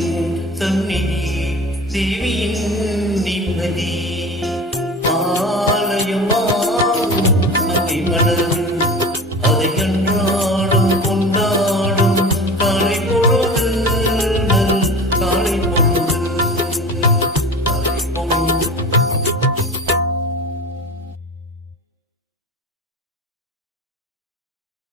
心中的云，你在哪里？啊！